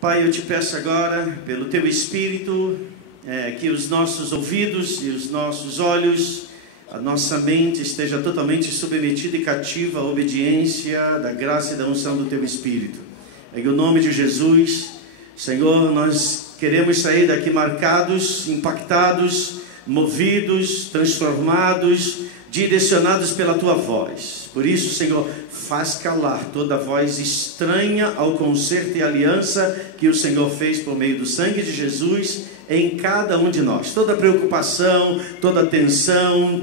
Pai, eu te peço agora, pelo Teu Espírito, que os nossos ouvidos e os nossos olhos, a nossa mente esteja totalmente submetida e cativa à obediência da graça e da unção do Teu Espírito. Em nome de Jesus, Senhor, nós queremos sair daqui marcados, impactados, movidos, transformados, direcionados pela Tua voz. Por isso, Senhor, faz calar toda voz estranha ao concerto e aliança que o Senhor fez por meio do sangue de Jesus em cada um de nós. Toda preocupação, toda tensão,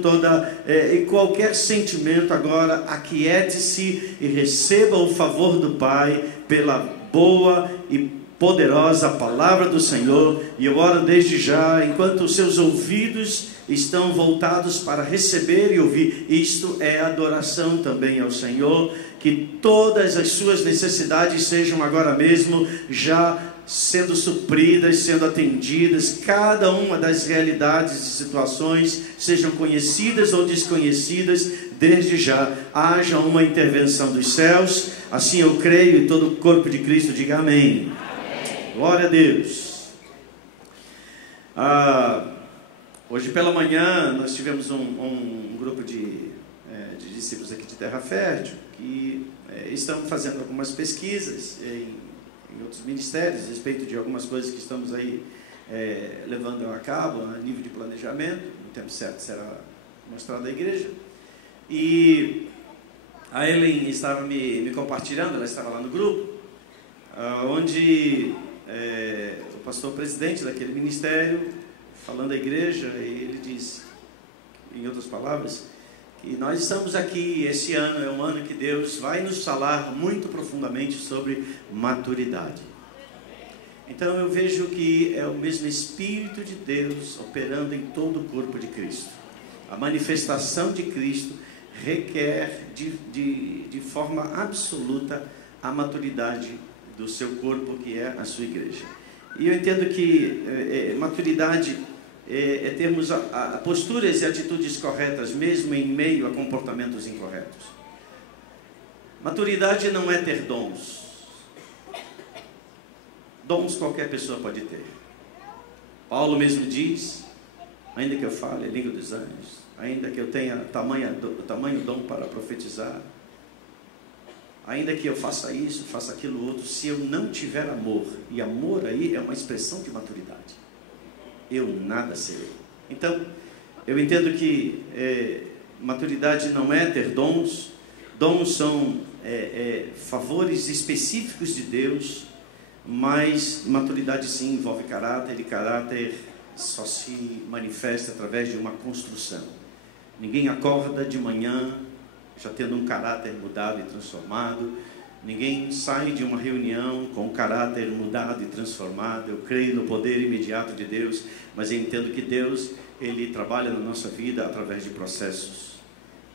e qualquer sentimento agora, aquiete-se e receba o favor do Pai pela boa e poderosa palavra do Senhor. E eu oro desde já, enquanto os seus ouvidos estão voltados para receber e ouvir. Isto é adoração também ao Senhor. Que todas as suas necessidades sejam agora mesmo já sendo supridas, sendo atendidas. Cada uma das realidades e situações sejam conhecidas ou desconhecidas. Desde já haja uma intervenção dos céus. Assim eu creio, e todo o corpo de Cristo diga amém. Glória a Deus. Hoje pela manhã nós tivemos um grupo de discípulos aqui de Terra Fértil que estão fazendo algumas pesquisas em outros ministérios a respeito de algumas coisas que estamos aí levando a cabo a nível de planejamento. No tempo certo será mostrado à igreja. E a Ellen estava me compartilhando, ela estava lá no grupo, onde o pastor presidente daquele ministério, falando à igreja, ele disse, em outras palavras, que nós estamos aqui, esse ano é um ano que Deus vai nos falar muito profundamente sobre maturidade. Então eu vejo que é o mesmo Espírito de Deus operando em todo o corpo de Cristo. A manifestação de Cristo requer de forma absoluta a maturidade do seu corpo, que é a sua igreja. E eu entendo que maturidade é termos posturas e atitudes corretas, mesmo em meio a comportamentos incorretos. Maturidade não é ter dons. Dons qualquer pessoa pode ter. Paulo mesmo diz, ainda que eu fale a língua dos anjos, ainda que eu tenha tamanho dom para profetizar, ainda que eu faça isso, faça aquilo outro, se eu não tiver amor, e amor aí é uma expressão de maturidade, eu nada serei. Então, eu entendo que maturidade não é ter dons. Dons são favores específicos de Deus, mas maturidade sim envolve caráter, e caráter só se manifesta através de uma construção. Ninguém acorda de manhã já tendo um caráter mudado e transformado. Ninguém sai de uma reunião com um caráter mudado e transformado. Eu creio no poder imediato de Deus, mas eu entendo que Deus, Ele trabalha na nossa vida através de processos.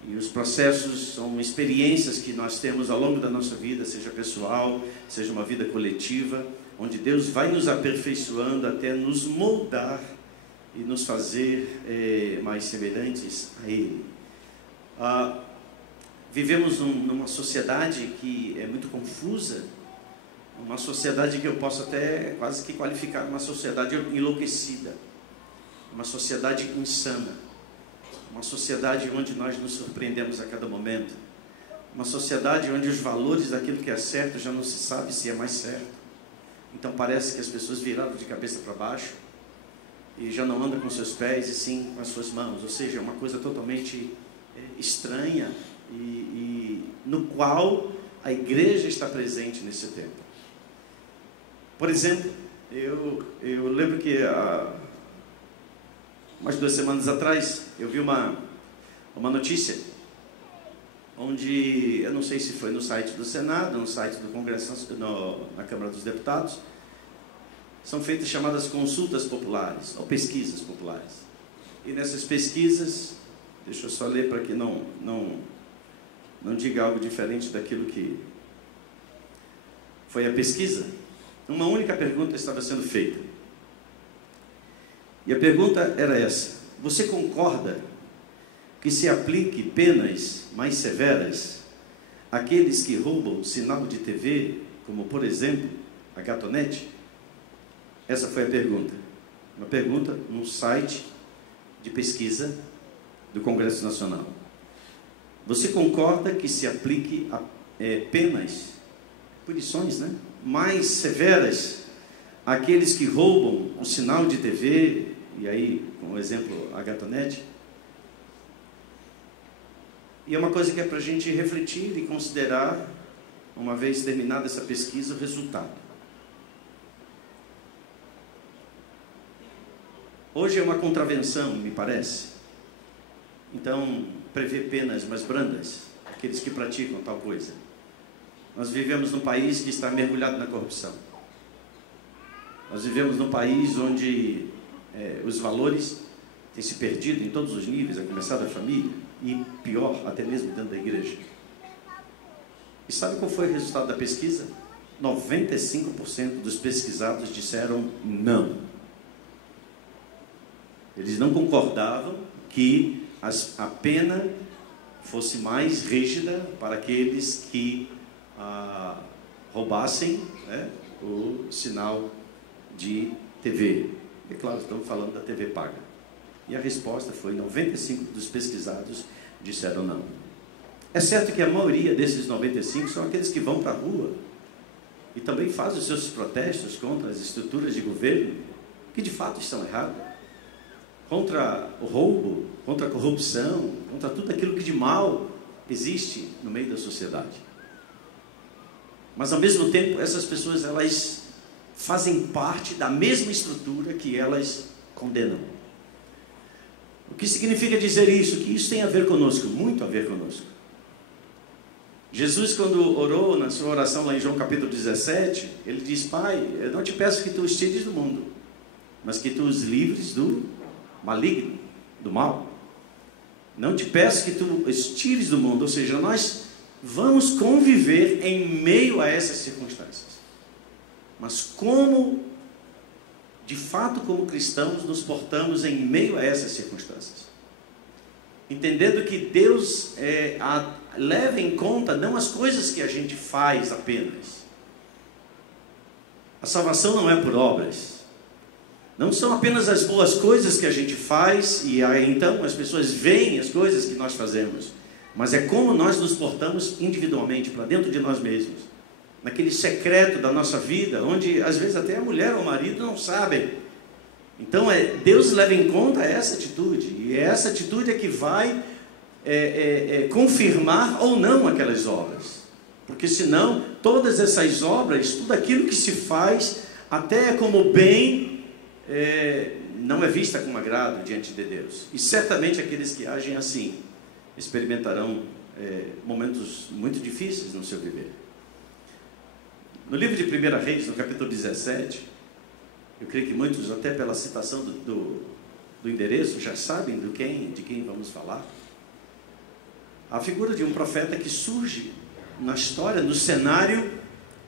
E os processos são experiências que nós temos ao longo da nossa vida, seja pessoal, seja uma vida coletiva, onde Deus vai nos aperfeiçoando até nos moldar e nos fazer mais semelhantes a Ele. Vivemos numa sociedade que é muito confusa, uma sociedade que eu posso até quase que qualificar uma sociedade enlouquecida, uma sociedade insana, uma sociedade onde nós nos surpreendemos a cada momento, uma sociedade onde os valores daquilo que é certo já não se sabe se é mais certo. Então parece que as pessoas viraram de cabeça para baixo e já não andam com seus pés e sim com as suas mãos, ou seja, é uma coisa totalmente estranha, e no qual a igreja está presente nesse tempo. Por exemplo, eu lembro que umas 2 semanas atrás eu vi uma notícia onde, eu não sei se foi no site do Senado, no site do Congresso, na Câmara dos Deputados, são feitas chamadas consultas populares ou pesquisas populares. E nessas pesquisas, deixa eu só ler para que não diga algo diferente daquilo que foi a pesquisa. Uma única pergunta estava sendo feita. E a pergunta era essa: você concorda que se aplique penas mais severas àqueles que roubam sinal de TV, como por exemplo a Gatonete? Essa foi a pergunta. Uma pergunta num site de pesquisa do Congresso Nacional. Você concorda que se aplique a penas, punições, né, mais severas àqueles que roubam o sinal de TV, e aí, como exemplo, a Gatonete? E é uma coisa que é para a gente refletir e considerar, uma vez terminada essa pesquisa, o resultado. Hoje é uma contravenção, me parece. Então, prevê penas mais brandas, aqueles que praticam tal coisa. Nós vivemos num país que está mergulhado na corrupção. Nós vivemos num país onde os valores têm se perdido em todos os níveis, a começar da família, e pior, até mesmo dentro da igreja. E sabe qual foi o resultado da pesquisa? 95% dos pesquisados disseram não. Eles não concordavam que a pena fosse mais rígida para aqueles que roubassem, né, o sinal de TV. É claro, estamos falando da TV paga. E a resposta foi: 95% dos pesquisados disseram não. É certo que a maioria desses 95% são aqueles que vão para a rua e também fazem os seus protestos contra as estruturas de governo, que de fato estão erradas, contra o roubo, contra a corrupção, contra tudo aquilo que de mal existe no meio da sociedade. Mas ao mesmo tempo, essas pessoas, elas fazem parte da mesma estrutura que elas condenam. O que significa dizer isso? Que isso tem a ver conosco, muito a ver conosco. Jesus, quando orou na sua oração lá em João capítulo 17, ele diz: Pai, eu não te peço que tu os tires do mundo, mas que tu os livres do maligno, do mal. Não te peço que tu os tires do mundo, ou seja, nós vamos conviver em meio a essas circunstâncias. Mas como, de fato, como cristãos, nos portamos em meio a essas circunstâncias? Entendendo que Deus leva em conta não as coisas que a gente faz apenas. A salvação não é por obras. Não são apenas as boas coisas que a gente faz e aí então as pessoas veem as coisas que nós fazemos. Mas é como nós nos portamos individualmente, para dentro de nós mesmos. Naquele secreto da nossa vida, onde às vezes até a mulher ou o marido não sabem. Então Deus leva em conta essa atitude. E essa atitude é que vai confirmar ou não aquelas obras. Porque senão, todas essas obras, tudo aquilo que se faz, até como bem, não é vista com agrado diante de Deus. E certamente aqueles que agem assim experimentarão momentos muito difíceis no seu viver. No livro de 1 Reis, no capítulo 17, eu creio que muitos, até pela citação do endereço, já sabem de quem vamos falar. A figura de um profeta que surge na história, no cenário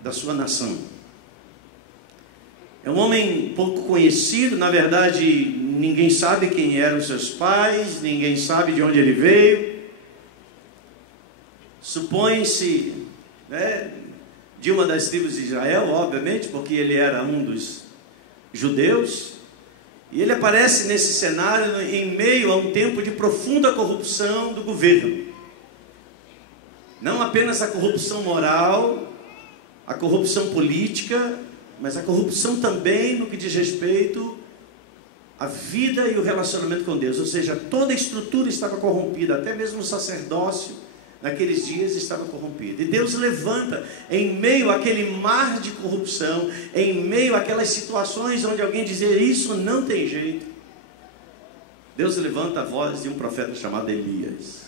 da sua nação. É um homem pouco conhecido, na verdade, ninguém sabe quem eram os seus pais, ninguém sabe de onde ele veio. Supõe-se, né, de uma das tribos de Israel, obviamente, porque ele era um dos judeus. E ele aparece nesse cenário em meio a um tempo de profunda corrupção do governo. Não apenas a corrupção moral, a corrupção política, mas a corrupção também no que diz respeito à vida e o relacionamento com Deus. Ou seja, toda a estrutura estava corrompida, até mesmo o sacerdócio naqueles dias estava corrompido. E Deus levanta em meio àquele mar de corrupção, em meio àquelas situações onde alguém dizer isso não tem jeito. Deus levanta a voz de um profeta chamado Elias.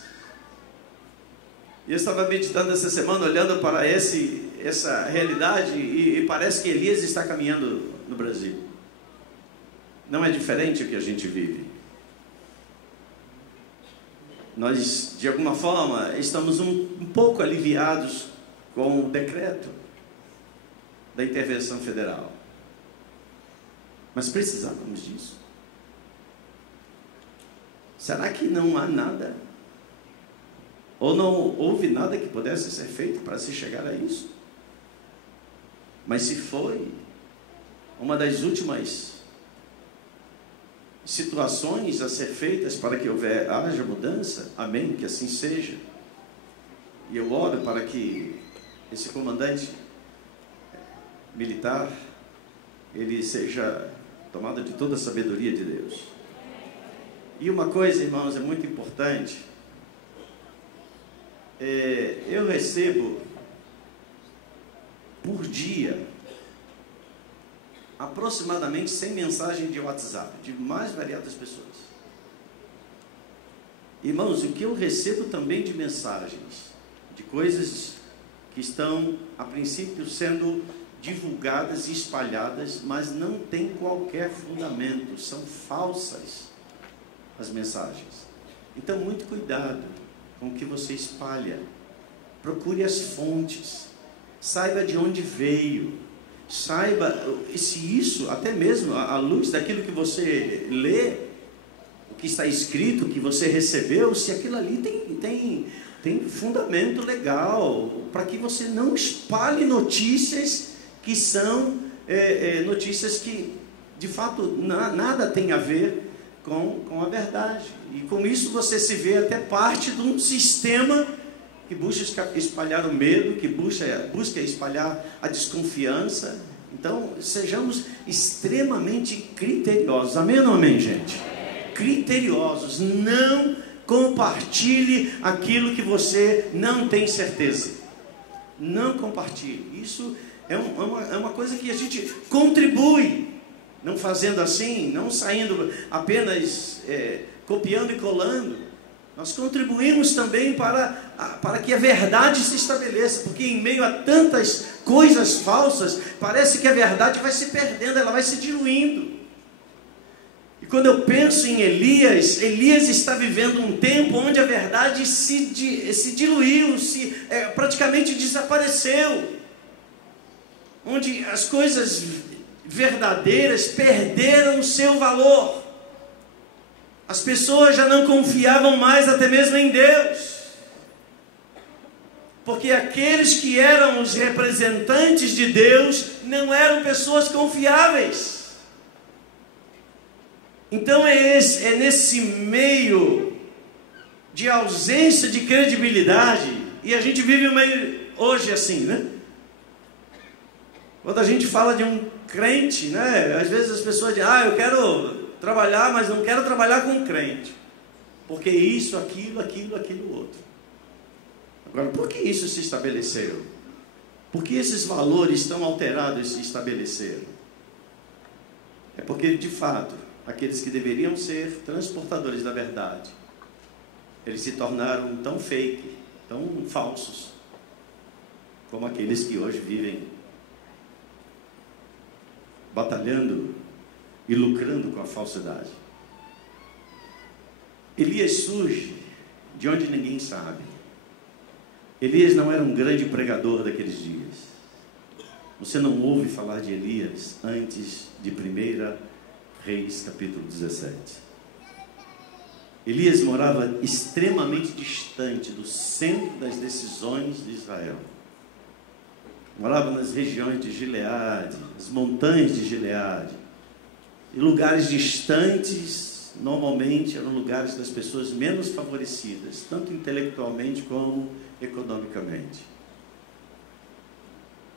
E eu estava meditando essa semana, olhando para essa realidade, e parece que Elias está caminhando no Brasil. Não é diferente o que a gente vive. Nós, de alguma forma, estamos um pouco aliviados com o decreto da intervenção federal. Mas precisávamos disso. Será que não há nada? Ou não houve nada que pudesse ser feito para se chegar a isso? Mas se foi uma das últimas situações a ser feitas para que haja mudança, amém, que assim seja. E eu oro para que esse comandante militar, ele seja tomado de toda a sabedoria de Deus. E uma coisa, irmãos, é muito importante. Eu recebo por dia aproximadamente 100 mensagens de WhatsApp de mais variadas pessoas. Irmãos, o que eu recebo também de mensagens, de coisas que estão a princípio sendo divulgadas e espalhadas, mas não tem qualquer fundamento, são falsas as mensagens. Então, muito cuidado com o que você espalha. Procure as fontes, saiba de onde veio, saiba se isso, até mesmo à luz daquilo que você lê, o que está escrito, o que você recebeu, se aquilo ali tem fundamento legal, para que você não espalhe notícias que são notícias que de fato nada tem a ver com a verdade. E com isso você se vê até parte de um sistema que busca espalhar o medo, que busca espalhar a desconfiança. Então, sejamos extremamente criteriosos. Amém ou não amém, gente? Criteriosos. Não compartilhe aquilo que você não tem certeza. Não compartilhe. Isso é uma coisa que a gente contribui. Não fazendo assim, não saindo apenas copiando e colando. Nós contribuímos também para que a verdade se estabeleça, porque em meio a tantas coisas falsas, parece que a verdade vai se perdendo, ela vai se diluindo. E quando eu penso em Elias está vivendo um tempo onde a verdade se diluiu, praticamente desapareceu, onde as coisas verdadeiras perderam o seu valor. As pessoas já não confiavam mais até mesmo em Deus, porque aqueles que eram os representantes de Deus não eram pessoas confiáveis. Então é nesse meio de ausência de credibilidade, e a gente vive meio hoje assim, né? Quando a gente fala de um crente, né? Às vezes as pessoas dizem, eu quero trabalhar, mas não quero trabalhar com um crente, porque isso, aquilo outro. Agora, por que isso se estabeleceu? Por que esses valores tão alterados se estabeleceram? É porque, de fato, aqueles que deveriam ser transportadores da verdade, eles se tornaram tão fake, tão falsos, como aqueles que hoje vivem batalhando e lucrando com a falsidade. Elias surge de onde ninguém sabe. Elias não era um grande pregador daqueles dias. Você não ouve falar de Elias antes de 1 Reis capítulo 17. Elias morava extremamente distante do centro das decisões de Israel. Morava nas regiões de Gileade, as montanhas de Gileade. E lugares distantes, normalmente, eram lugares das pessoas menos favorecidas, tanto intelectualmente como economicamente.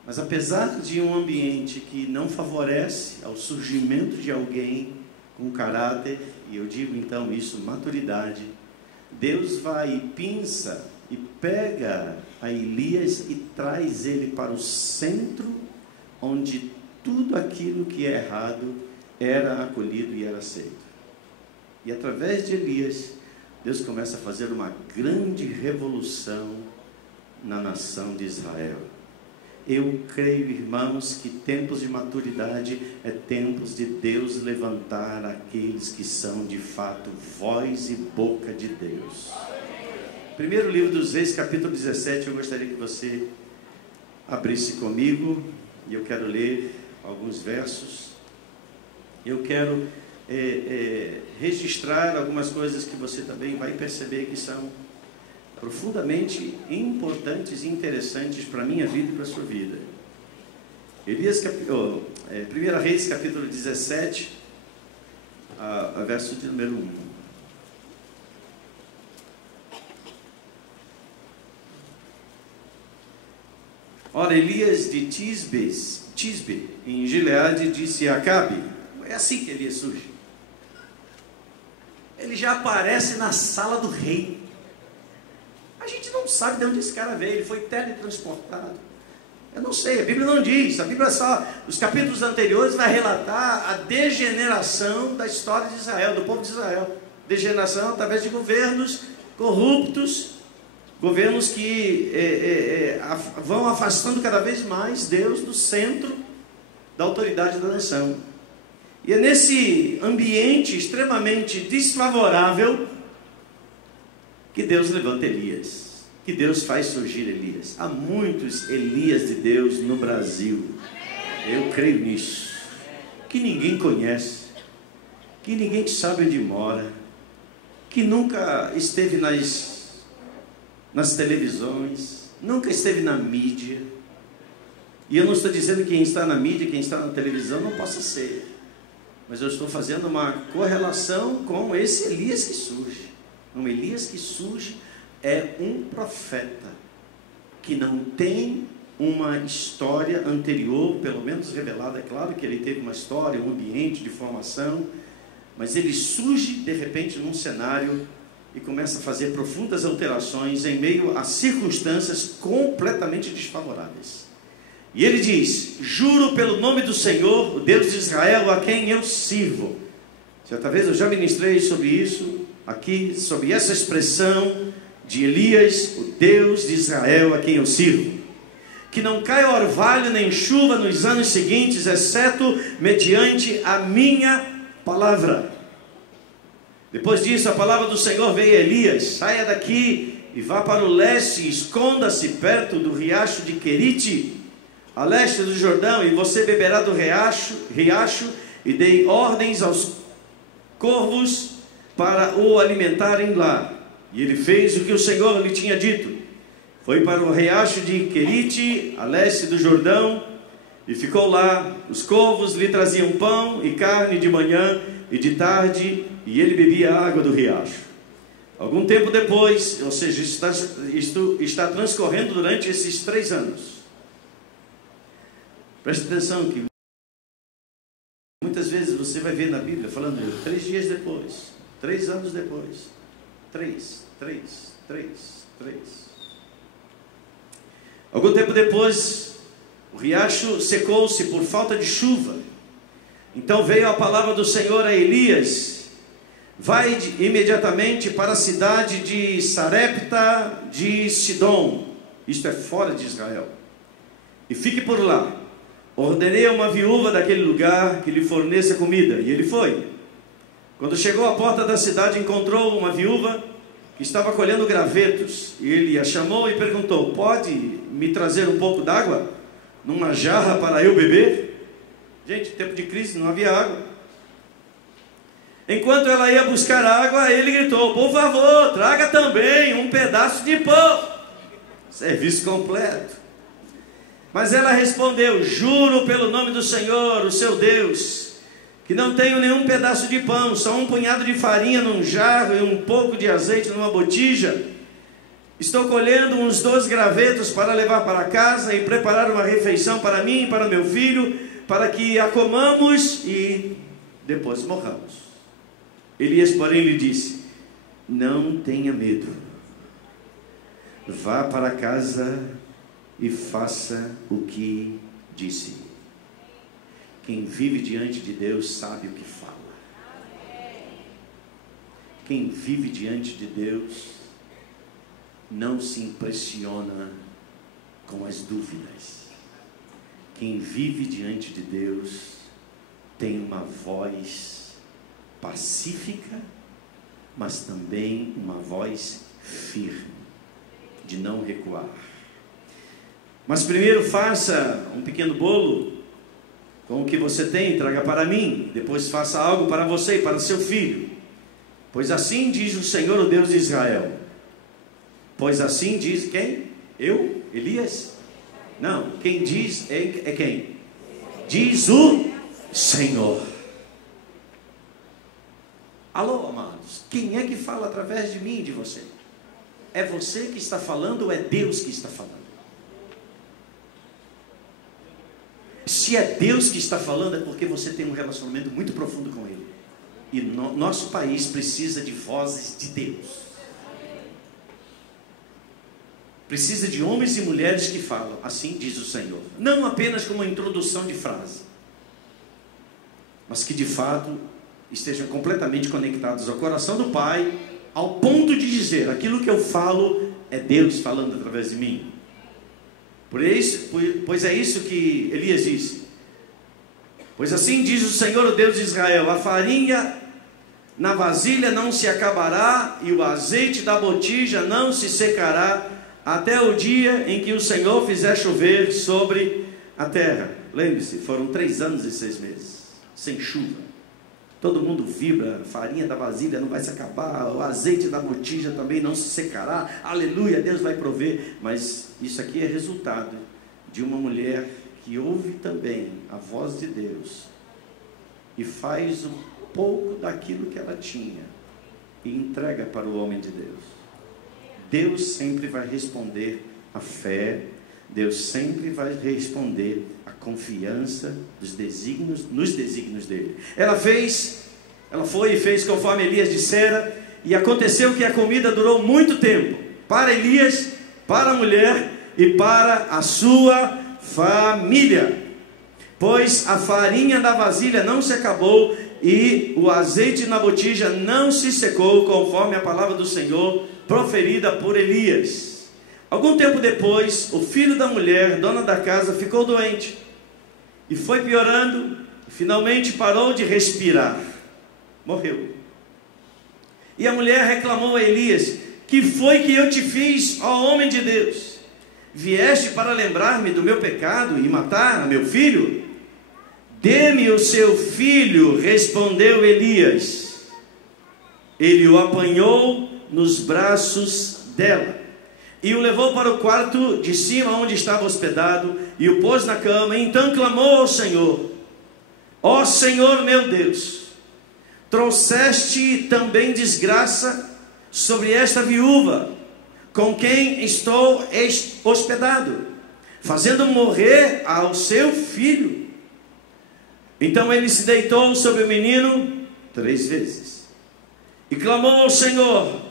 Mas apesar de um ambiente que não favorece ao surgimento de alguém com caráter, e eu digo então isso, maturidade, Deus vai e pinça e pega a Elias e traz ele para o centro, onde tudo aquilo que é errado era acolhido e era aceito. E através de Elias, Deus começa a fazer uma grande revolução na nação de Israel. Eu creio, irmãos, que tempos de maturidade é tempos de Deus levantar aqueles que são de fato voz e boca de Deus. Primeiro livro dos Reis, capítulo 17, eu gostaria que você abrisse comigo, e eu quero ler alguns versos. Eu quero registrar algumas coisas que você também vai perceber que são profundamente importantes e interessantes para a minha vida e para a sua vida. Elias, 1 Reis, capítulo 17, verso de número 1. Ora, Elias de Tisbe, em Gileade, disse a Acabe. É assim que Elias surge. Ele já aparece na sala do rei. A gente não sabe de onde esse cara veio. Ele foi teletransportado. Eu não sei, a Bíblia não diz. A Bíblia só, os capítulos anteriores vai relatar a degeneração da história de Israel, do povo de Israel. Degeneração através de governos corruptos, governos que vão afastando cada vez mais Deus do centro da autoridade da nação. E é nesse ambiente extremamente desfavorável que Deus levanta Elias, que Deus faz surgir Elias. Há muitos Elias de Deus no Brasil. Eu creio nisso. Que ninguém conhece, que ninguém sabe onde mora, que nunca esteve nas televisões, nunca esteve na mídia. E eu não estou dizendo que quem está na mídia, quem está na televisão não possa ser, mas eu estou fazendo uma correlação com esse Elias que surge. Um Elias que surge é um profeta que não tem uma história anterior, pelo menos revelada. É claro que ele teve uma história, um ambiente de formação, mas ele surge de repente num cenário e começa a fazer profundas alterações em meio a circunstâncias completamente desfavoráveis. E ele diz: juro pelo nome do Senhor, o Deus de Israel, a quem eu sirvo. Certa vez eu já ministrei sobre isso aqui, sobre essa expressão de Elias, o Deus de Israel, a quem eu sirvo. Que não caia orvalho nem chuva nos anos seguintes, exceto mediante a minha palavra. Depois disso, a palavra do Senhor veio a Elias: saia daqui e vá para o leste, esconda-se perto do riacho de Querite, a leste do Jordão, e você beberá do riacho, e dei ordens aos corvos para o alimentarem lá. E ele fez o que o Senhor lhe tinha dito. Foi para o riacho de Querite, a leste do Jordão, e ficou lá. Os corvos lhe traziam pão e carne de manhã e de tarde, e ele bebia a água do riacho. Algum tempo depois, ou seja, isto está transcorrendo durante esses 3 anos. Preste atenção que muitas vezes você vai ver na Bíblia falando 3 dias depois, 3 anos depois, 3. Algum tempo depois, o riacho secou-se por falta de chuva. Então veio a palavra do Senhor a Elias: vai imediatamente para a cidade de Sarepta de Sidom, isto é fora de Israel, e fique por lá. Ordenei a uma viúva daquele lugar que lhe forneça comida. E ele foi. Quando chegou à porta da cidade, encontrou uma viúva que estava colhendo gravetos. E ele a chamou e perguntou: pode me trazer um pouco d'água numa jarra para eu beber? Gente, tempo de crise, não havia água. Enquanto ela ia buscar água, ele gritou: por favor, traga também um pedaço de pão. Serviço completo. Mas ela respondeu: juro pelo nome do Senhor, o seu Deus, que não tenho nenhum pedaço de pão, só um punhado de farinha num jarro e um pouco de azeite numa botija. Estou colhendo uns 12 gravetos para levar para casa e preparar uma refeição para mim e para meu filho, para que a comamos e depois morramos. Elias, porém, lhe disse: não tenha medo, vá para casa e faça o que disse. Quem vive diante de Deus sabe o que fala. Quem vive diante de Deus não se impressiona com as dúvidas. Quem vive diante de Deus tem uma voz pacífica, mas também uma voz firme, de não recuar. Mas primeiro faça um pequeno bolo com o que você tem, traga para mim. Depois faça algo para você e para seu filho. Pois assim diz o Senhor, o Deus de Israel. Pois assim diz quem? Eu? Elias? Não, quem diz é quem? diz o Senhor. Alô, amados, quem é que fala através de mim e de você? É você que está falando ou é Deus que está falando? Se é Deus que está falando, é porque você tem um relacionamento muito profundo com Ele. E nosso país precisa de vozes de Deus. Precisa de homens e mulheres que falam, assim diz o Senhor. Não apenas como uma introdução de frase, mas que de fato estejam completamente conectados ao coração do Pai, ao ponto de dizer, aquilo que eu falo é Deus falando através de mim. Pois é isso que Elias disse. Pois assim diz o Senhor, o Deus de Israel: a farinha na vasilha não se acabará, e o azeite da botija não se secará, até o dia em que o Senhor fizer chover sobre a terra. Lembre-se, foram 3 anos e 6 meses, sem chuva. Todo mundo vibra, a farinha da vasilha não vai se acabar, o azeite da botija também não se secará, aleluia, Deus vai prover. Mas isso aqui é resultado de uma mulher que ouve também a voz de Deus e faz um pouco daquilo que ela tinha e entrega para o homem de Deus. Deus sempre vai responder a fé, Deus sempre vai responder a confiança nos desígnios dele. Ela foi e fez conforme Elias dissera, e aconteceu que a comida durou muito tempo, para Elias, para a mulher e para a sua família. Pois a farinha da vasilha não se acabou, e o azeite na botija não se secou, conforme a palavra do Senhor proferida por Elias. Algum tempo depois, o filho da mulher, dona da casa, ficou doente, e foi piorando, e finalmente parou de respirar, morreu. E a mulher reclamou a Elias: que foi que eu te fiz, ó homem de Deus? Vieste para lembrar-me do meu pecado e matar meu filho? Dê-me o seu filho, respondeu Elias. Ele o apanhou nos braços dela e o levou para o quarto de cima, onde estava hospedado, e o pôs na cama. Então clamou ao Senhor: ó Senhor meu Deus, trouxeste também desgraça sobre esta viúva, com quem estou hospedado, fazendo morrer ao seu filho. Então ele se deitou sobre o menino 3 vezes e clamou ao Senhor: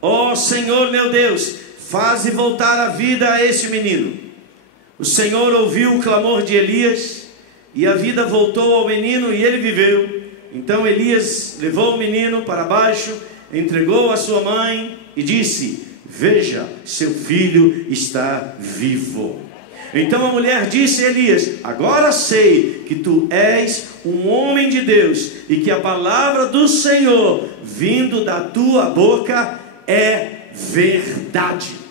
ó Senhor meu Deus, faze voltar a vida a este menino. O Senhor ouviu o clamor de Elias, e a vida voltou ao menino, e ele viveu. Então Elias levou o menino para baixo, entregou a sua mãe e disse: veja, seu filho está vivo. Então a mulher disse a Elias: agora sei que tu és um homem de Deus, e que a palavra do Senhor vindo da tua boca é verdade.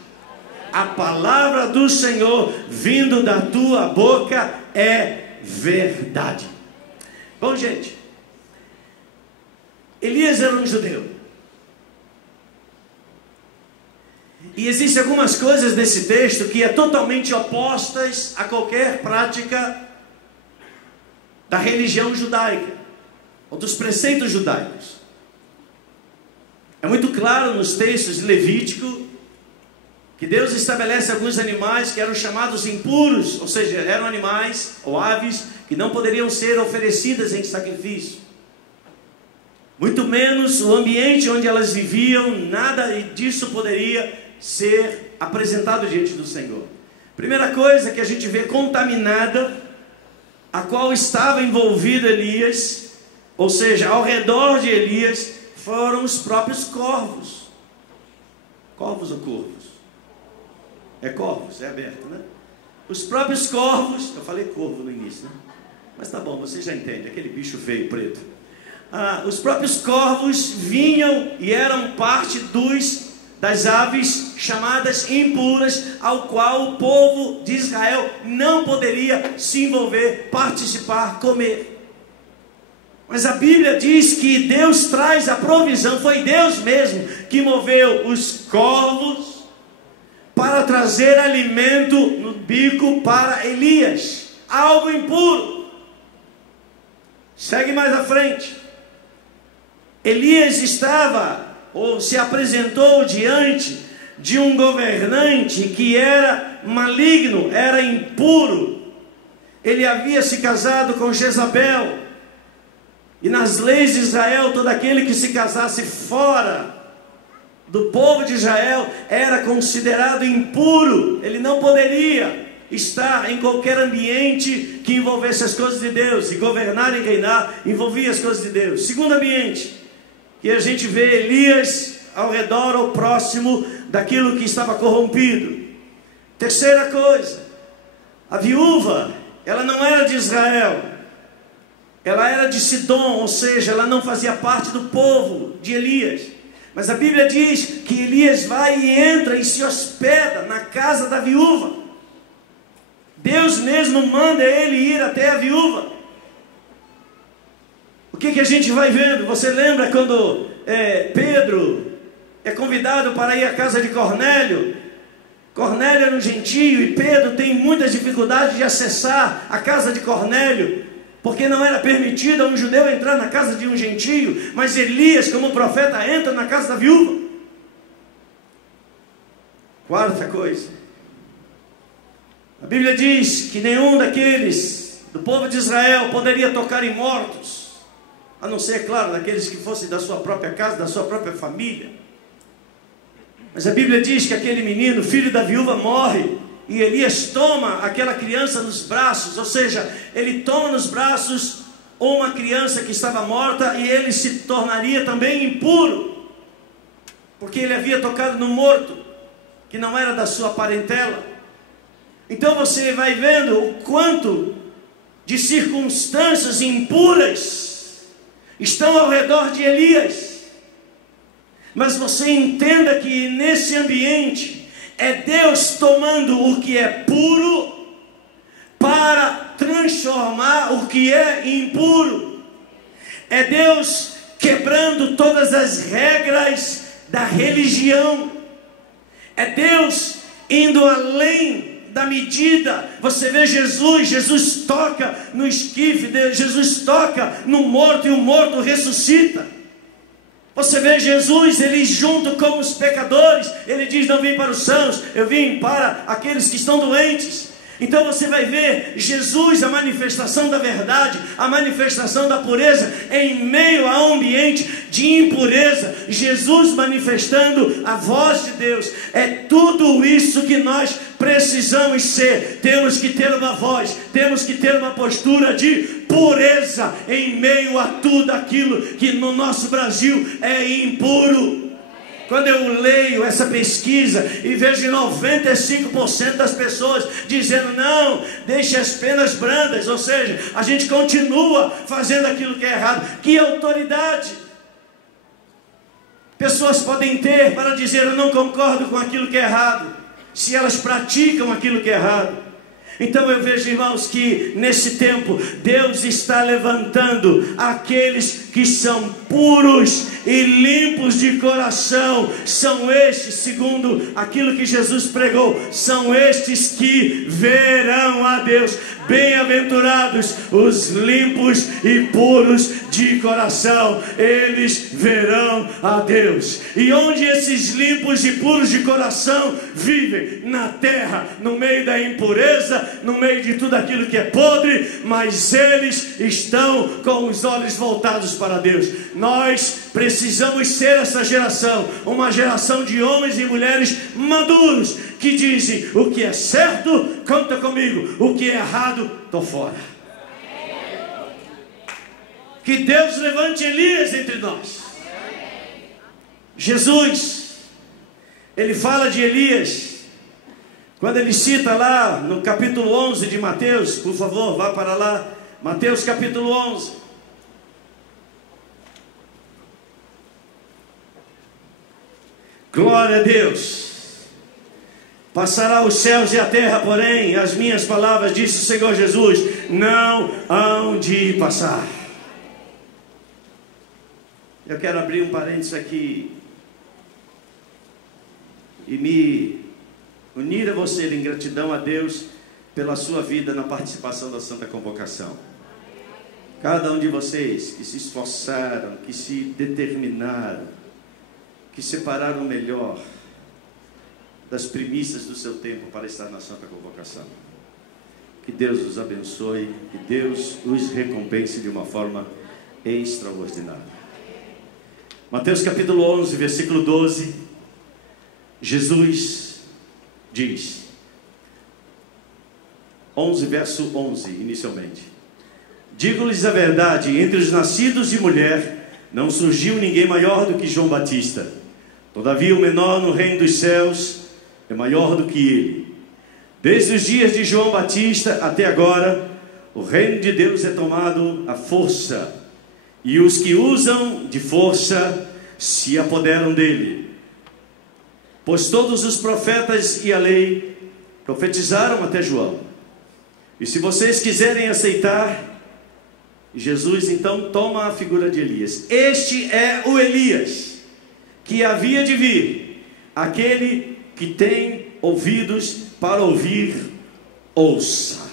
A palavra do Senhor vindo da tua boca é verdade. Bom, gente, Elias era um judeu, e existem algumas coisas nesse texto que é totalmente opostas a qualquer prática da religião judaica ou dos preceitos judaicos. É muito claro nos textos de Levítico que Deus estabelece alguns animais que eram chamados impuros, ou seja, eram animais ou aves que não poderiam ser oferecidas em sacrifício. Muito menos o ambiente onde elas viviam, nada disso poderia ser apresentado diante do Senhor. Primeira coisa que a gente vê contaminada, a qual estava envolvido Elias, ou seja, ao redor de Elias, foram os próprios corvos. Corvos ou corvos? É corvos, é aberto, né? Os próprios corvos, eu falei corvo no início, né? Mas tá bom, você já entende, aquele bicho feio, preto. Os próprios corvos vinham e eram parte das aves chamadas impuras, ao qual o povo de Israel não poderia se envolver, participar, comer. Mas a Bíblia diz que Deus traz a provisão, foi Deus mesmo que moveu os corvos para trazer alimento no bico para Elias, algo impuro. Segue mais à frente. Elias estava, ou se apresentou diante de um governante que era maligno, era impuro. Ele havia se casado com Jezabel. E nas leis de Israel, todo aquele que se casasse fora do povo de Israel era considerado impuro. Ele não poderia estar em qualquer ambiente que envolvesse as coisas de Deus. E governar e reinar envolvia as coisas de Deus. Segundo ambiente, que a gente vê Elias ao redor ou próximo daquilo que estava corrompido. Terceira coisa, a viúva, ela não era de Israel, ela era de Sidom, ou seja, ela não fazia parte do povo de Elias. Mas a Bíblia diz que Elias vai e entra e se hospeda na casa da viúva. Deus mesmo manda ele ir até a viúva. O que a gente vai vendo? Você lembra quando Pedro é convidado para ir à casa de Cornélio? Cornélio era um gentio e Pedro tem muitas dificuldades de acessar a casa de Cornélio, porque não era permitido a um judeu entrar na casa de um gentio. Mas Elias, como profeta, entra na casa da viúva. Quarta coisa, a Bíblia diz que nenhum daqueles do povo de Israel poderia tocar em mortos, a não ser, claro, daqueles que fossem da sua própria casa, da sua própria família. Mas a Bíblia diz que aquele menino, filho da viúva, morre, e Elias toma aquela criança nos braços, ou seja, ele toma nos braços uma criança que estava morta, e ele se tornaria também impuro, porque ele havia tocado no morto, que não era da sua parentela. Então você vai vendo o quanto de circunstâncias impuras estão ao redor de Elias. Mas você entenda que nesse ambiente é Deus tomando o que é puro para transformar o que é impuro. É Deus quebrando todas as regras da religião. É Deus indo além da medida. Você vê Jesus toca no esquife, Jesus toca no morto e o morto ressuscita. Você vê Jesus, ele junto com os pecadores, ele diz: não vim para os sãos, eu vim para aqueles que estão doentes. Então você vai ver Jesus, a manifestação da verdade, a manifestação da pureza, em meio a um ambiente de impureza. Jesus manifestando a voz de Deus. É tudo isso que nós precisamos ser. Temos que ter uma voz, temos que ter uma postura de pureza em meio a tudo aquilo que no nosso Brasil é impuro. Quando eu leio essa pesquisa e vejo 95% das pessoas dizendo: não, deixe as penas brandas, ou seja, a gente continua fazendo aquilo que é errado. Que autoridade pessoas podem ter para dizer: eu não concordo com aquilo que é errado, se elas praticam aquilo que é errado? Então eu vejo, irmãos, que nesse tempo Deus está levantando aqueles que são puros e limpos de coração. São estes, segundo aquilo que Jesus pregou, são estes que verão a Deus. Bem-aventurados os limpos e puros de coração, eles verão a Deus. E onde esses limpos e puros de coração vivem? Na terra, no meio da impureza, no meio de tudo aquilo que é podre, mas eles estão com os olhos voltados para Deus. Nós precisamos ser essa geração, uma geração de homens e mulheres maduros, que dizem: o que é certo, conta comigo, o que é errado, estou fora. Que Deus levante Elias entre nós. Jesus, ele fala de Elias, quando ele cita lá no capítulo 11 de Mateus. Por favor, vá para lá, Mateus capítulo 11. Glória a Deus. Passará os céus e a terra, porém as minhas palavras, disse o Senhor Jesus, não hão de passar. Eu quero abrir um parênteses aqui e me unir a você em gratidão a Deus pela sua vida na participação da Santa Convocação. Cada um de vocês que se esforçaram, que se determinaram, que separaram o melhor das primícias do seu tempo para estar na Santa Convocação. Que Deus os abençoe, que Deus os recompense de uma forma extraordinária. Mateus capítulo 11, versículo 12, Jesus diz, 11 verso 11 inicialmente: digo-lhes a verdade, entre os nascidos de mulher não surgiu ninguém maior do que João Batista. Todavia o menor no reino dos céus é maior do que ele. Desde os dias de João Batista até agora, o reino de Deus é tomado à força, e os que usam de força se apoderam dele. Pois todos os profetas e a lei profetizaram até João. E se vocês quiserem aceitar, Jesus então toma a figura de Elias. Este é o Elias que havia de vir. Aquele que tem ouvidos para ouvir, ouça.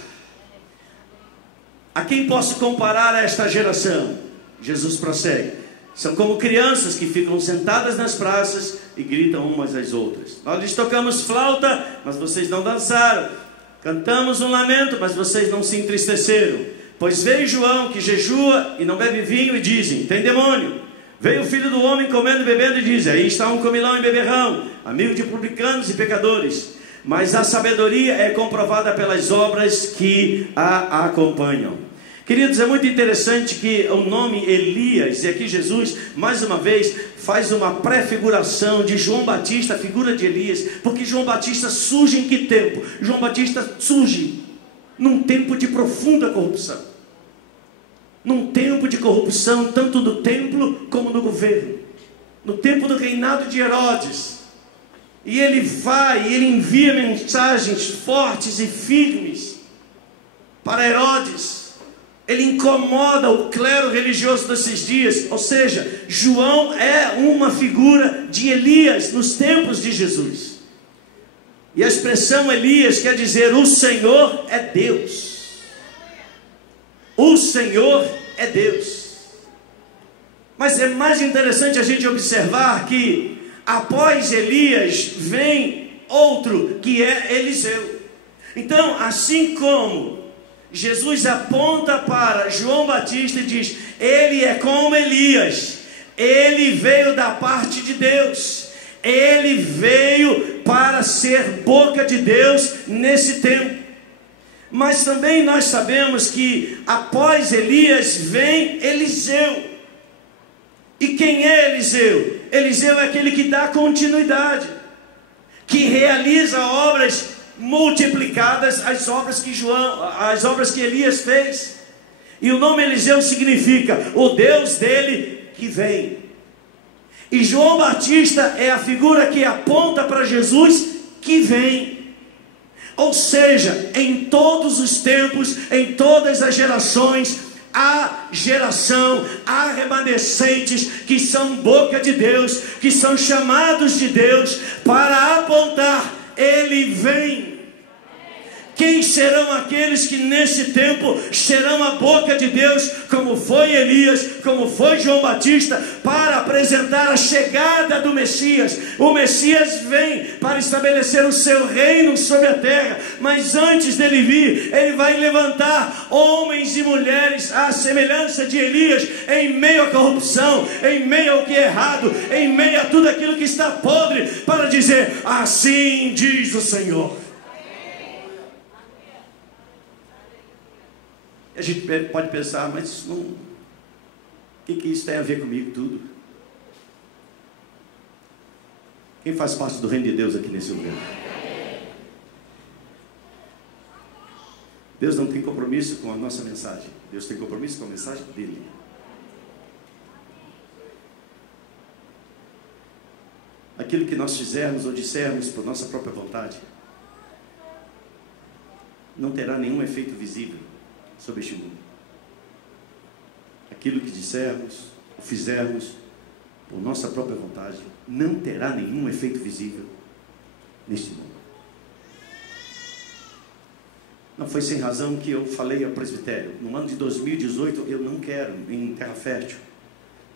A quem posso comparar a esta geração? Jesus prossegue: são como crianças que ficam sentadas nas praças e gritam umas às outras. Nós lhes tocamos flauta, mas vocês não dançaram. Cantamos um lamento, mas vocês não se entristeceram. Pois veio João, que jejua e não bebe vinho, e dizem: tem demônio. Veio o filho do homem comendo e bebendo, e diz: aí está um comilão e beberrão, amigo de publicanos e pecadores. Mas a sabedoria é comprovada pelas obras que a acompanham. Queridos, é muito interessante que o nome Elias, e aqui Jesus, mais uma vez, faz uma prefiguração de João Batista, a figura de Elias, porque João Batista surge em que tempo? João Batista surge num tempo de profunda corrupção. Num tempo de corrupção, tanto do templo como do governo. No tempo do reinado de Herodes. E ele vai, ele envia mensagens fortes e firmes para Herodes. Ele incomoda o clero religioso desses dias. Ou seja, João é uma figura de Elias nos tempos de Jesus. E a expressão Elias quer dizer: o Senhor é Deus. O Senhor é Deus. Mas é mais interessante a gente observar que após Elias vem outro, que é Eliseu. Então, assim como Jesus aponta para João Batista e diz: ele é como Elias, ele veio da parte de Deus, ele veio para ser boca de Deus nesse tempo. Mas também nós sabemos que após Elias vem Eliseu. E quem é Eliseu? Eliseu é aquele que dá continuidade, que realiza obras multiplicadas às obras que Elias fez. E o nome Eliseu significa o Deus dele que vem. E João Batista é a figura que aponta para Jesus que vem. Ou seja, em todos os tempos, em todas as gerações, há remanescentes que são boca de Deus, que são chamados de Deus para apontar: ele vem. Quem serão aqueles que nesse tempo serão a boca de Deus, como foi Elias, como foi João Batista, para apresentar a chegada do Messias? O Messias vem para estabelecer o seu reino sobre a terra, mas antes dele vir, ele vai levantar homens e mulheres à semelhança de Elias, em meio à corrupção, em meio ao que é errado, em meio a tudo aquilo que está podre, para dizer: assim diz o Senhor. A gente pode pensar: mas isso não... o que isso tem a ver comigo tudo? Quem faz parte do reino de Deus aqui nesse lugar? Deus não tem compromisso com a nossa mensagem. Deus tem compromisso com a mensagem dele. Aquilo que nós fizermos ou dissermos por nossa própria vontade não terá nenhum efeito visível sobre este mundo. Aquilo que dissermos ou fizermos por nossa própria vontade não terá nenhum efeito visível neste mundo. Não foi sem razão que eu falei ao presbitério: no ano de 2018 eu não quero, em terra fértil,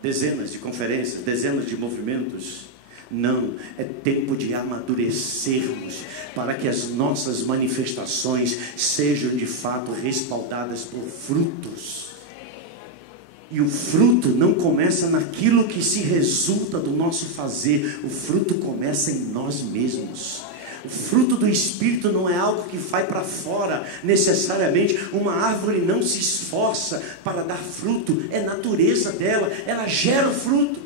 dezenas de conferências, dezenas de movimentos. Não, é tempo de amadurecermos, para que as nossas manifestações sejam de fato respaldadas por frutos. E o fruto não começa naquilo que se resulta do nosso fazer, o fruto começa em nós mesmos. O fruto do Espírito não é algo que vai para fora, necessariamente. Uma árvore não se esforça para dar fruto, é natureza dela, ela gera o fruto.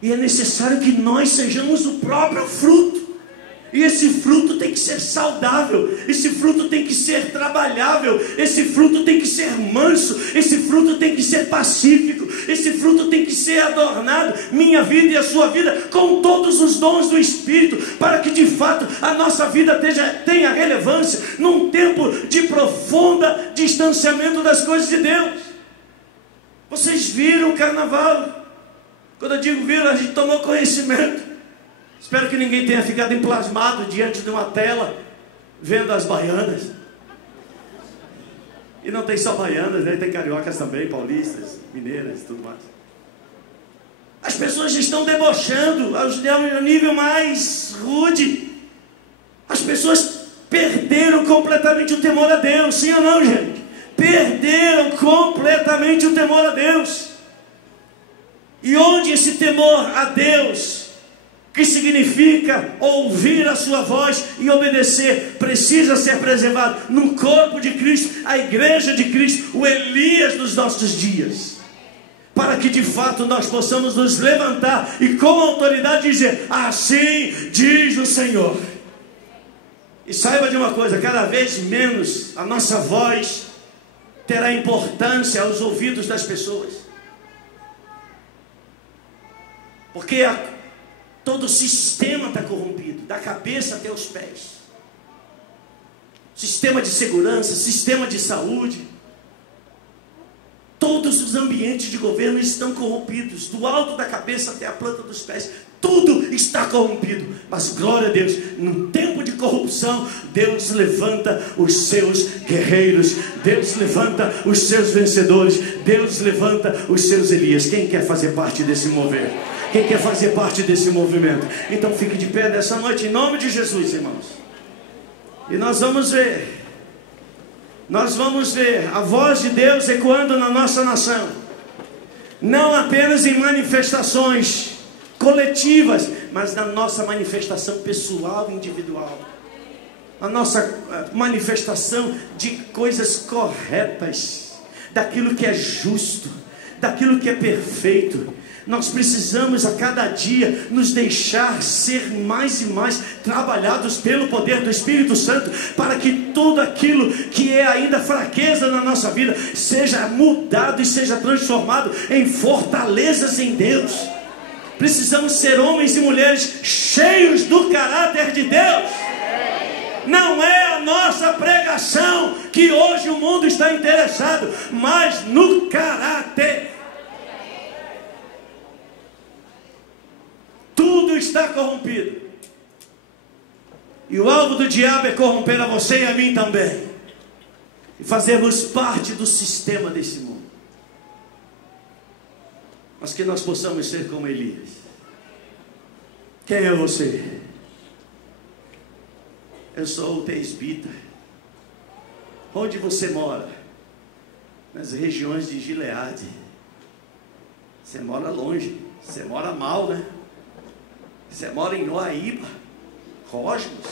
E é necessário que nós sejamos o próprio fruto. E esse fruto tem que ser saudável, esse fruto tem que ser trabalhável, esse fruto tem que ser manso, esse fruto tem que ser pacífico, esse fruto tem que ser adornado, minha vida e a sua vida, com todos os dons do Espírito, para que de fato a nossa vida tenha relevância num tempo de profunda distanciamento das coisas de Deus. Vocês viram o carnaval? Quando eu digo viram, a gente tomou conhecimento. Espero que ninguém tenha ficado emplasmado diante de uma tela, vendo as baianas. E não tem só baianas, né? Tem cariocas também, paulistas, mineiras e tudo mais. As pessoas estão debochando ao nível mais rude. As pessoas perderam completamente o temor a Deus. Sim ou não, gente? Perderam completamente o temor a Deus. E onde esse temor a Deus, que significa ouvir a sua voz e obedecer, precisa ser preservado no corpo de Cristo, a igreja de Cristo, o Elias dos nossos dias, para que de fato nós possamos nos levantar e com autoridade dizer: assim diz o Senhor. E saiba de uma coisa: cada vez menos a nossa voz terá importância aos ouvidos das pessoas, porque todo o sistema está corrompido, da cabeça até os pés. Sistema de segurança, sistema de saúde, todos os ambientes de governo estão corrompidos, do alto da cabeça até a planta dos pés. Tudo está corrompido, mas glória a Deus, num tempo de corrupção, Deus levanta os seus guerreiros, Deus levanta os seus vencedores, Deus levanta os seus Elias. Quem quer fazer parte desse mover? Quem quer fazer parte desse movimento? Então fique de pé nessa noite, em nome de Jesus, irmãos. E nós vamos ver a voz de Deus ecoando na nossa nação, não apenas em manifestações coletivas, mas na nossa manifestação pessoal e individual, a nossa manifestação de coisas corretas, daquilo que é justo, daquilo que é perfeito. Nós precisamos a cada dia nos deixar ser mais e mais trabalhados pelo poder do Espírito Santo, para que tudo aquilo que é ainda fraqueza na nossa vida seja mudado e seja transformado em fortalezas em Deus. Precisamos ser homens e mulheres cheios do caráter de Deus. Não é a nossa pregação que hoje o mundo está interessado, mas no caráter. Tudo está corrompido, e o alvo do diabo é corromper a você e a mim também, e fazermos parte do sistema desse mundo. Mas que nós possamos ser como Elias. Quem é você? Eu sou o tesbita. Onde você mora? Nas regiões de Gileade. Você mora longe, você mora mal, né? Você mora em Oaíba, Rosmos,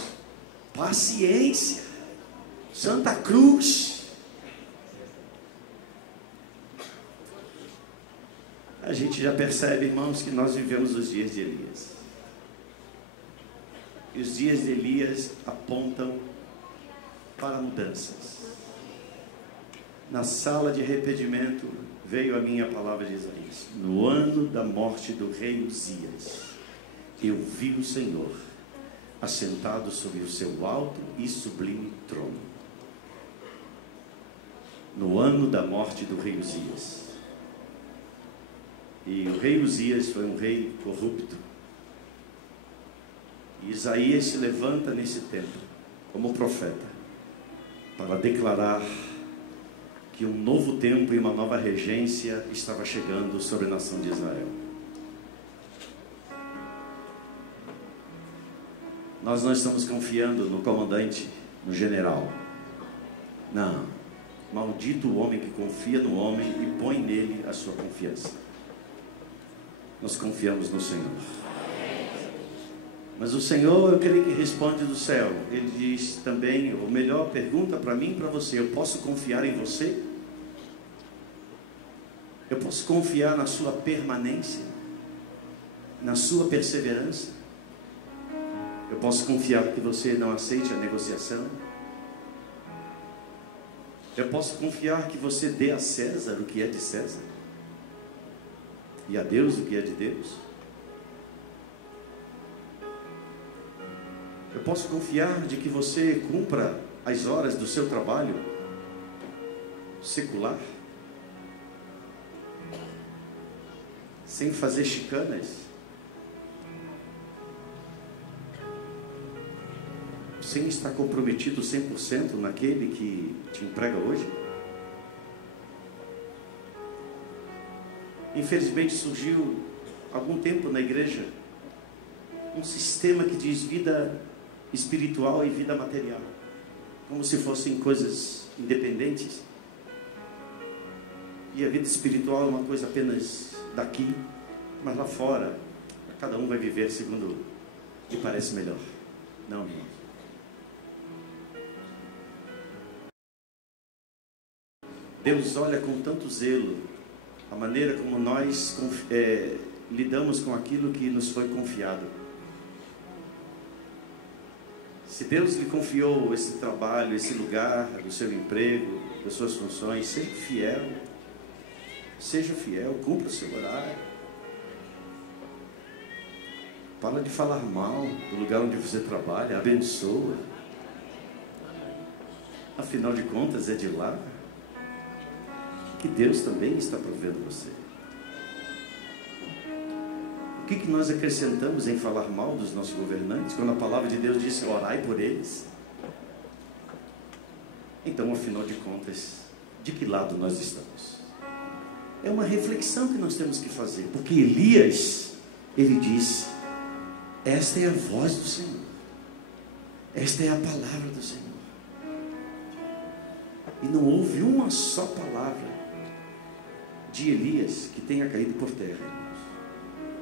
Paciência, Santa Cruz. A gente já percebe, irmãos, que nós vivemos os dias de Elias. E os dias de Elias apontam para mudanças. Na sala de arrependimento veio a minha palavra de Isaías: no ano da morte do rei Uzias, eu vi o Senhor assentado sobre o seu alto e sublime trono. No ano da morte do rei Uzias. E o rei Uzias foi um rei corrupto. E Isaías se levanta nesse tempo como profeta para declarar que um novo tempo e uma nova regência estava chegando sobre a nação de Israel. Nós não estamos confiando no comandante, no general. Não. Maldito o homem que confia no homem e põe nele a sua confiança. Nós confiamos no Senhor. Mas o Senhor, eu creio que responde do céu. Ele diz também, ou melhor, pergunta para mim e para você: eu posso confiar em você? Eu posso confiar na sua permanência? Na sua perseverança? Eu posso confiar que você não aceite a negociação? Eu posso confiar que você dê a César o que é de César? E a Deus o que é de Deus? Eu posso confiar de que você cumpra as horas do seu trabalho secular, sem fazer chicanas, sem estar comprometido 100% naquele que te emprega hoje? Infelizmente surgiu há algum tempo na igreja um sistema que diz vida espiritual e vida material, como se fossem coisas independentes. E a vida espiritual é uma coisa apenas daqui, mas lá fora cada um vai viver segundo o que parece melhor. Não, irmão. Deus olha com tanto zelo a maneira como nós lidamos com aquilo que nos foi confiado. Se Deus lhe confiou esse trabalho, esse lugar, do seu emprego, das suas funções, seja fiel, cumpra o seu horário. Para de falar mal do lugar onde você trabalha, abençoa. Afinal de contas, é de lá que Deus também está provendo você. O que nós acrescentamos em falar mal dos nossos governantes, quando a palavra de Deus diz: orai por eles? Então, afinal de contas, de que lado nós estamos? É uma reflexão que nós temos que fazer, porque Elias, ele disse: esta é a voz do Senhor, esta é a palavra do Senhor. E não houve uma só palavra de Elias que tenha caído por terra, irmãos.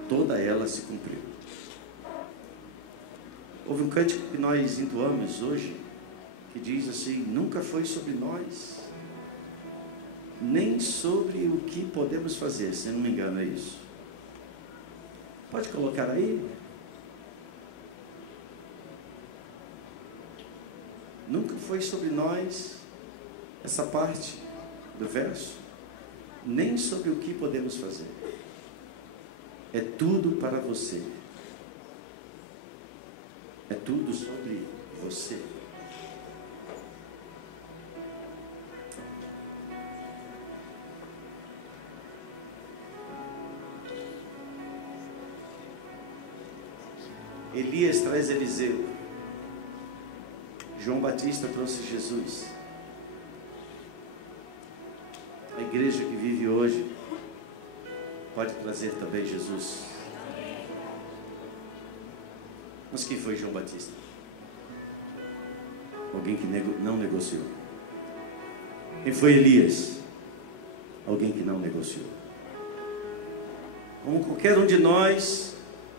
Toda ela se cumpriu. Houve um cântico que nós entoamos hoje, que diz assim: nunca foi sobre nós, nem sobre o que podemos fazer. Se não me engano, é isso. Pode colocar aí? Nunca foi sobre nós, essa parte do verso, nem sobre o que podemos fazer. É tudo para você. É tudo sobre você. Elias traz Eliseu. João Batista trouxe Jesus. A igreja que vive hoje pode trazer também Jesus. Mas quem foi João Batista? Alguém que não negociou. Quem foi Elias? Alguém que não negociou. Como qualquer um de nós,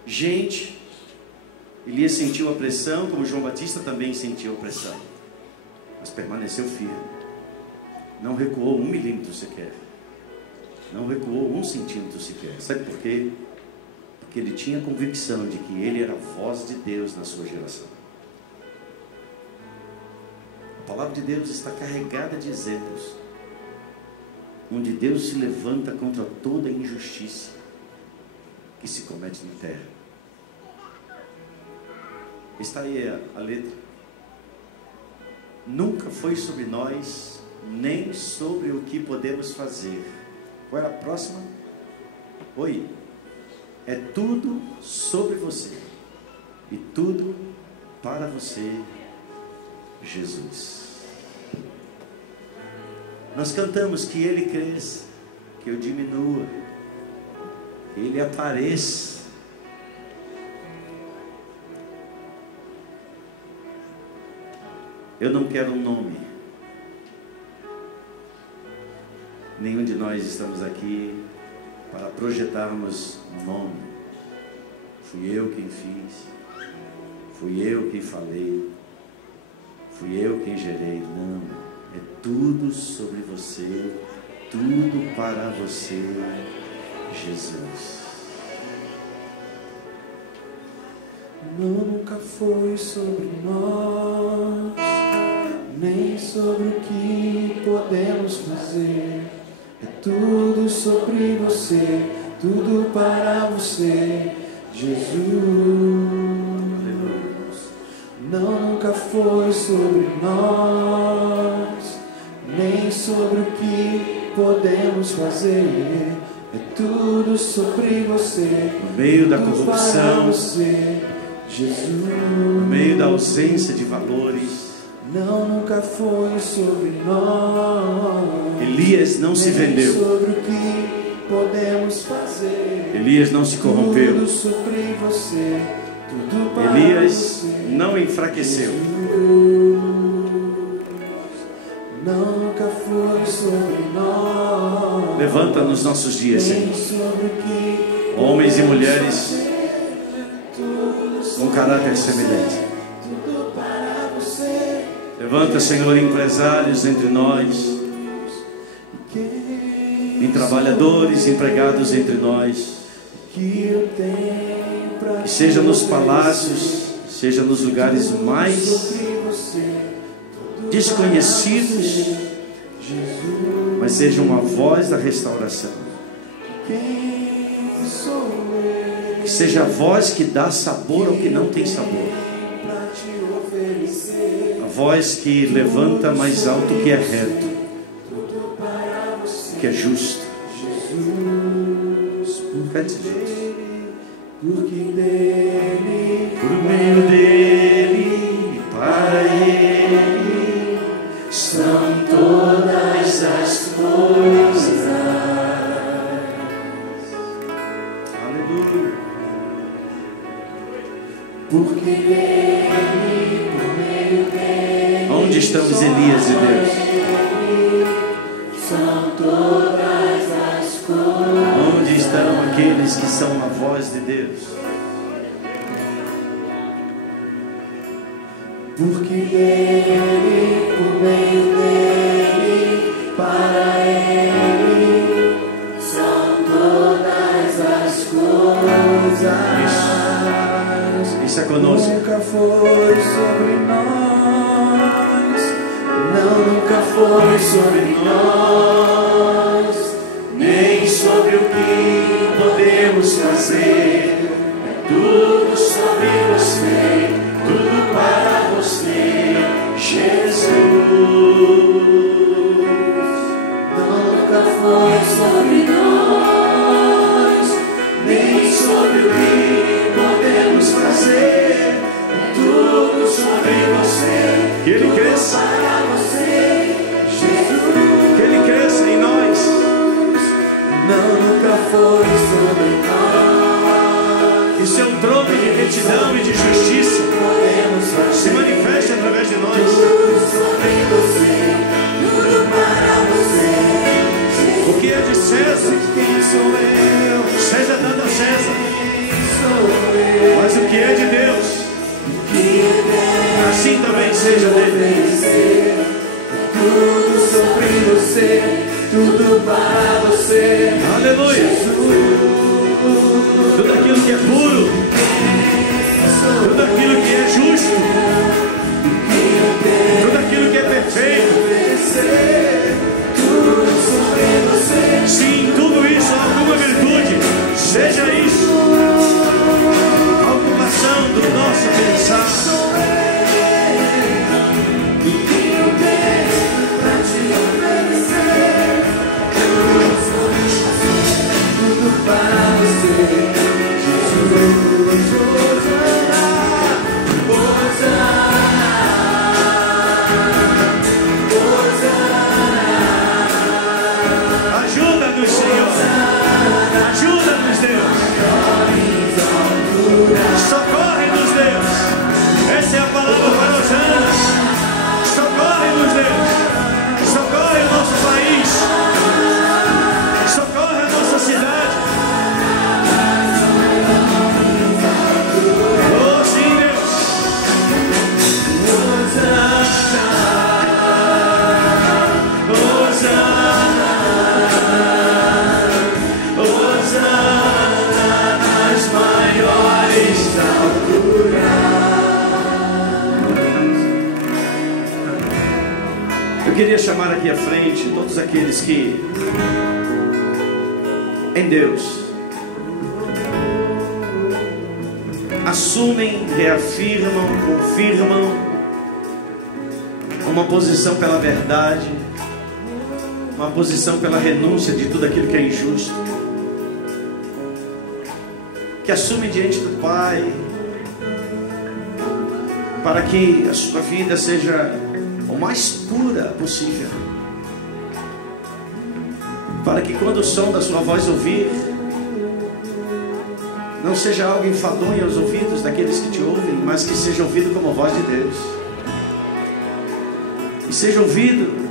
gente, Elias sentiu a pressão, como João Batista também sentiu a pressão, mas permaneceu firme. Não recuou 1 milímetro sequer. Não recuou 1 centímetro sequer. Sabe por quê? Porque ele tinha a convicção de que ele era a voz de Deus na sua geração. A palavra de Deus está carregada de exemplos onde Deus se levanta contra toda injustiça que se comete na terra. Está aí a letra. Nunca foi sobre nós, nem sobre o que podemos fazer. Qual era a próxima? Oi. É tudo sobre você e tudo para você, Jesus. Nós cantamos que Ele cresça, que eu diminua, que Ele apareça. Eu não quero um nome. Nenhum de nós estamos aqui para projetarmos um nome. Fui eu quem fiz, fui eu quem falei, fui eu quem gerei. Não, é tudo sobre você, tudo para você, Jesus. Nunca foi sobre nós, nem sobre o que podemos fazer. É tudo sobre você, tudo para você, Jesus. Nunca foi sobre nós, nem sobre o que podemos fazer. É tudo sobre você, no meio da tudo corrupção, para você, Jesus. no meio da ausência de valores, Nunca foi sobre nós. Elias não se vendeu. Sobre o que podemos fazer. Elias não se corrompeu. Tudo sobre você, tudo para Elias você, não enfraqueceu. Nunca foi sobre nós. Levanta nos nossos dias, Senhor, Sobre o que homens e mulheres fazer, tudo com caráter semelhante. tudo para você. Levanta, Senhor, empresários entre nós, em trabalhadores, empregados entre nós, Que eu tenho pra que seja nos palácios, seja nos lugares mais sobre você, desconhecidos, mas seja uma voz da restauração, quem sou eu que seja a voz que dá sabor ao que não tem sabor, pra te oferecer? a voz que levanta mais alto o que é reto, Tudo para você, que é justo. Jesus, Cante, Jesus. porque dele, Por meio dele e para ele são todas as coisas. Aleluia. porque dele, por meio dele, Onde estão os Elias de Deus? são todas as coisas. Onde estão aqueles que são a voz de Deus? Porque dele, por meio dele, para ele, são todas as coisas. Isso é conosco. Nunca foi sobre nós, não, nunca foi sobre nós, nem sobre o que podemos fazer. É tudo sobre você, tudo para você, Jesus. Nunca foi sobre nós, nem sobre o que podemos fazer. É tudo sobre você, Que Ele cresça, para você, Jesus. que Ele cresça em nós. Nunca foi sobre nós, Que seu trono de retidão e de justiça podemos se fazer. manifeste através de nós. Tudo sobre você, tudo para você, Jesus. O que é de César, Quem sou eu? seja dado a César. Quem sou eu? Mas o que é de Deus, Que eu assim também seja dele. vencer. Tudo sobre você, tudo para você, Aleluia. Tudo aquilo que é puro, tudo aquilo que é justo, tudo aquilo que é perfeito. tudo sobre você. Sim, tudo isso, alguma virtude, seja isso a ocupação do nosso pensar. Que eu tenho pra te oferecer. todos aqueles que em Deus assumem, reafirmam, confirmam uma posição pela verdade, uma posição pela renúncia de tudo aquilo que é injusto, que assumem diante do Pai, para que a sua vida seja o mais pura possível, para que quando o som da sua voz ouvir, não seja algo enfadonho aos ouvidos daqueles que te ouvem, mas que seja ouvido como a voz de Deus, e seja ouvido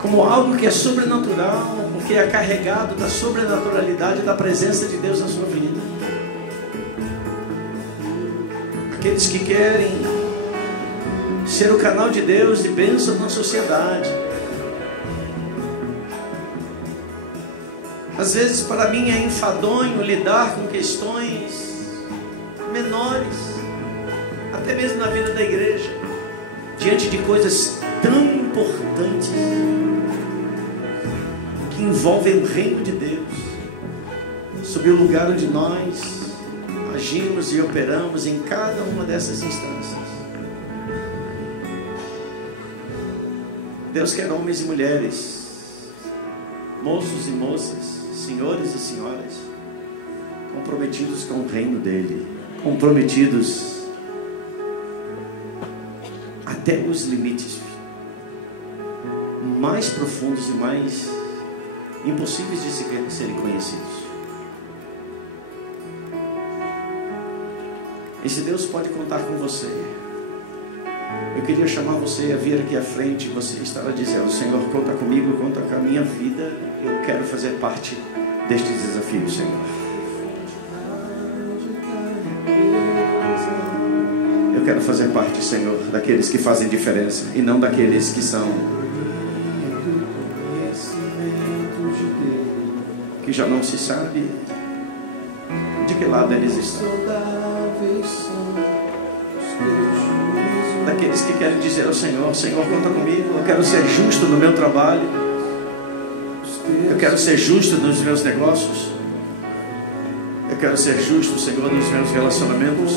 como algo que é sobrenatural, porque é carregado da sobrenaturalidade da presença de Deus na sua vida. Aqueles que querem ser o canal de Deus de bênção na sociedade. Às vezes para mim é enfadonho lidar com questões menores, até mesmo na vida da igreja, diante de coisas tão importantes que envolvem o reino de Deus, sob o lugar onde nós agimos e operamos em cada uma dessas instâncias. Deus quer homens e mulheres, moços e moças, senhores e senhoras, comprometidos com o reino dele, comprometidos até os limites mais profundos e mais impossíveis de serem conhecidos. Esse Deus pode contar com você. Eu queria chamar você a vir aqui à frente. Você estará dizendo: Senhor, conta comigo, conta com a minha vida. Eu quero fazer parte deste desafio, Senhor. Eu quero fazer parte, Senhor, daqueles que fazem diferença e não daqueles que são, que já não se sabe de que lado eles estão. Daqueles que querem dizer ao Senhor: Senhor, conta comigo. Eu quero ser justo no meu trabalho, eu quero ser justo nos meus negócios, eu quero ser justo, Senhor, nos meus relacionamentos.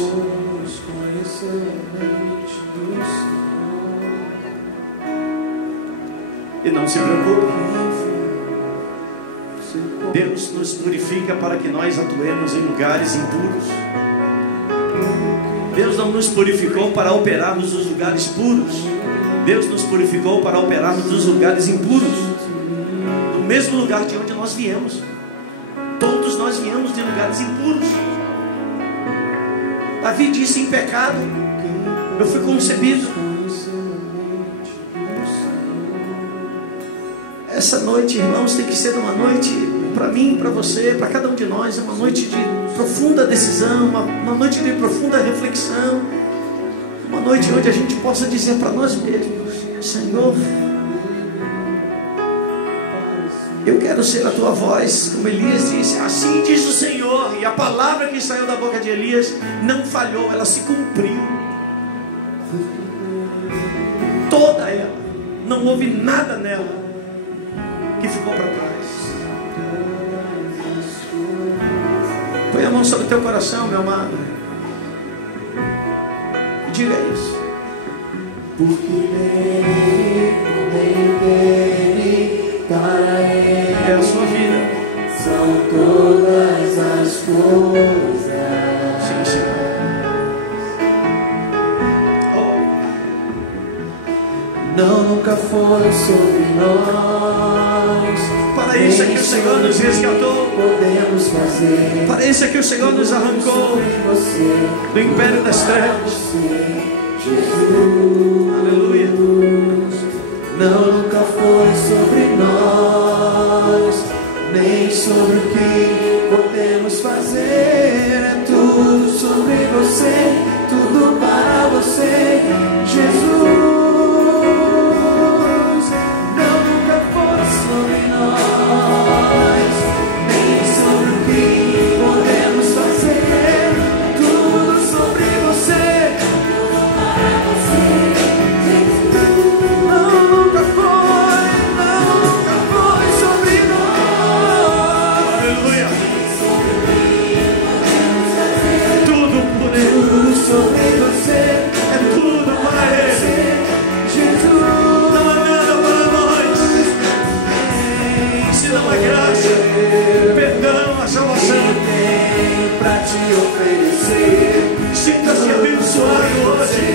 E não se preocupe, Deus nos purifica para que nós atuemos em lugares impuros. Deus não nos purificou para operarmos nos lugares puros. Deus nos purificou para operarmos nos lugares impuros, no mesmo lugar de onde nós viemos. Todos nós viemos de lugares impuros. Davi disse: em pecado eu fui concebido. Essa noite, irmãos, tem que ser uma noite para mim, para você, para cada um de nós. É uma noite de profunda decisão, uma noite de profunda reflexão, uma noite onde a gente possa dizer para nós mesmos: Senhor, eu quero ser a tua voz, como Elias disse. Assim diz o Senhor. E a palavra que saiu da boca de Elias não falhou, ela se cumpriu. Toda ela, não houve nada nela que ficou para trás. Põe a mão sobre o teu coração, meu amado, e diga isso. Porque dele, para ele, é a sua vida, são todas as coisas. sim, Senhor. Não, nunca foi sobre nós. Para isso é que o Senhor nos resgatou. Podemos fazer. Para isso é que o Senhor nos arrancou do império das trevas. Aleluia. Não, nunca foi sobre nós, nem sobre o que podemos fazer. É tudo sobre você, tudo para você, Jesus. Nunca foi a graça, perdão, a salvação. Pra te oferecer, Sinta-se abençoado hoje.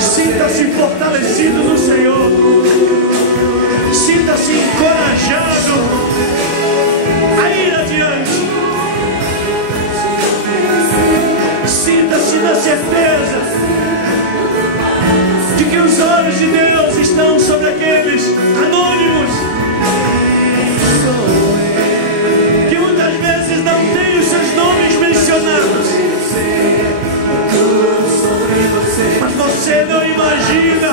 Sinta-se fortalecido no Senhor. Sinta-se encorajado a ir adiante. Sinta-se na certeza de que os olhos de Deus estão sobre aqueles anônimos que muitas vezes não têm os seus nomes mencionados. Mas você não imagina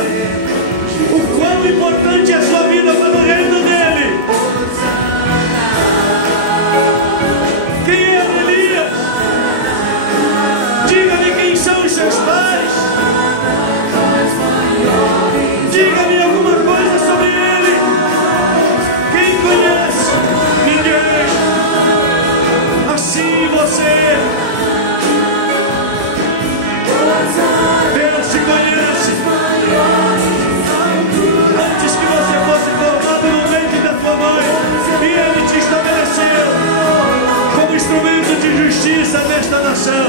o quão importante é a sua vida para o reino dele. Quem é Elias? Diga-me quem são os seus pais. Diga-me alguma coisa sobre ele. Quem conhece? Ninguém. Assim você. Deus te conhece. Antes que você fosse formado no ventre da tua mãe, e Ele te estabeleceu como instrumento de justiça nesta nação.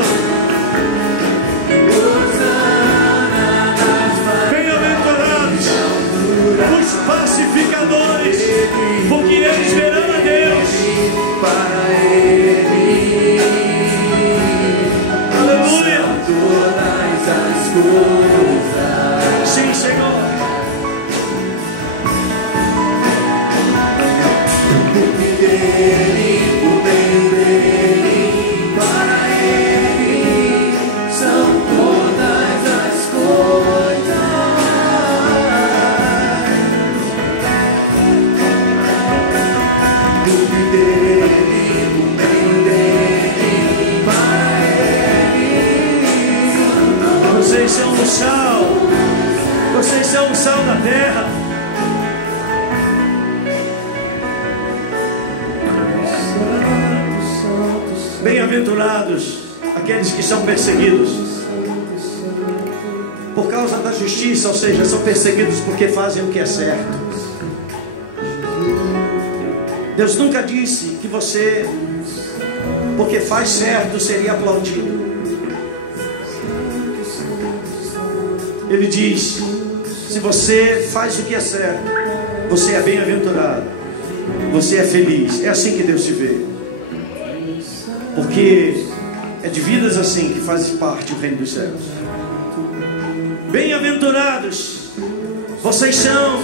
Bem-aventurados os pacificadores, porque eles verão a Deus. para Ele, Aleluia. todas as coisas. Sim, Senhor. Dele, o bem dele, para Ele são todas as coisas. O dele, o bem dele, para Ele. Vocês são o sal. Vocês são o sal da terra. Bem-aventurados aqueles que são perseguidos por causa da justiça, ou seja, são perseguidos porque fazem o que é certo. Deus nunca disse que você, porque faz certo, seria aplaudido. Ele diz: se você faz o que é certo, você é bem-aventurado, você é feliz. É assim que Deus te vê, porque é de vidas assim que faz parte o reino dos céus. Bem-aventurados vocês são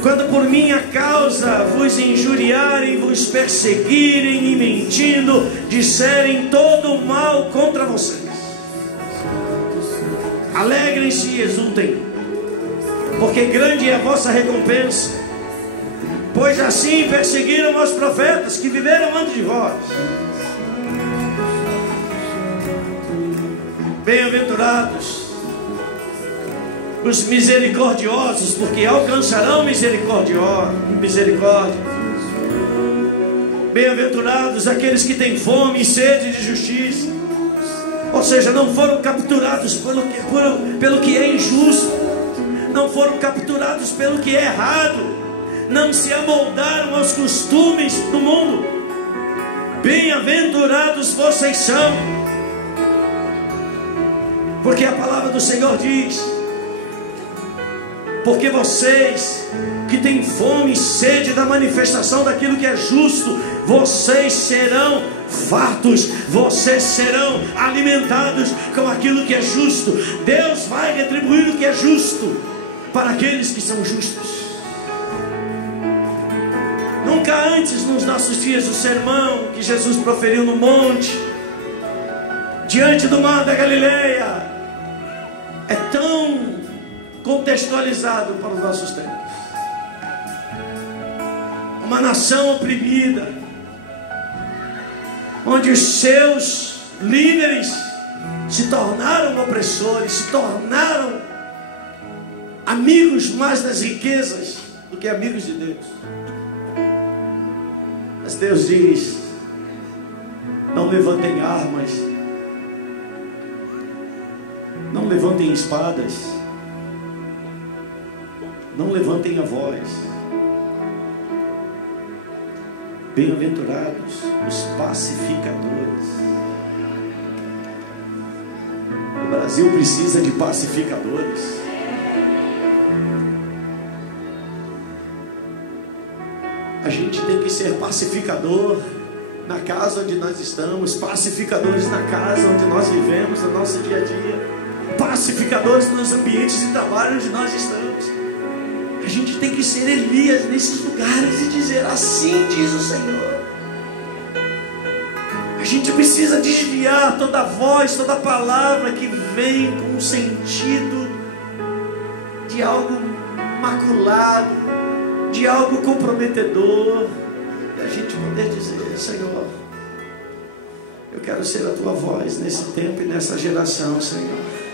quando por minha causa vos injuriarem, vos perseguirem e mentindo, disserem todo o mal contra vocês. Alegrem-se e exultem, porque grande é a vossa recompensa, pois assim perseguiram os profetas que viveram antes de vós. Bem-aventurados os misericordiosos, porque alcançarão misericórdia. Bem-aventurados aqueles que têm fome e sede de justiça, ou seja, não foram capturados pelo que é injusto, não foram capturados pelo que é errado, não se amoldaram aos costumes do mundo. Bem-aventurados vocês são, porque a palavra do Senhor diz: porque vocês que têm fome e sede da manifestação daquilo que é justo, vocês serão fartos, vocês serão alimentados com aquilo que é justo. Deus vai retribuir o que é justo para aqueles que são justos. Nunca antes nos nossos dias o sermão que Jesus proferiu no monte, diante do mar da Galileia, é tão contextualizado para os nossos tempos. Uma nação oprimida, onde os seus líderes se tornaram opressores, se tornaram amigos mais das riquezas do que amigos de Deus. Mas Deus diz: não levantem armas, não levantem espadas, não levantem a voz, Bem-aventurados os pacificadores. O Brasil precisa de pacificadores. A gente tem que ser pacificador na casa onde nós estamos, pacificadores na casa onde nós vivemos, no nosso dia a dia, pacificadores nos ambientes de trabalho onde nós estamos. A gente tem que ser Elias nesses lugares e dizer: assim diz o Senhor. A gente precisa desviar toda voz, toda palavra que vem com um sentido de algo maculado, de algo comprometedor, e a gente poder dizer: Senhor, eu quero ser a tua voz nesse tempo e nessa geração, Senhor.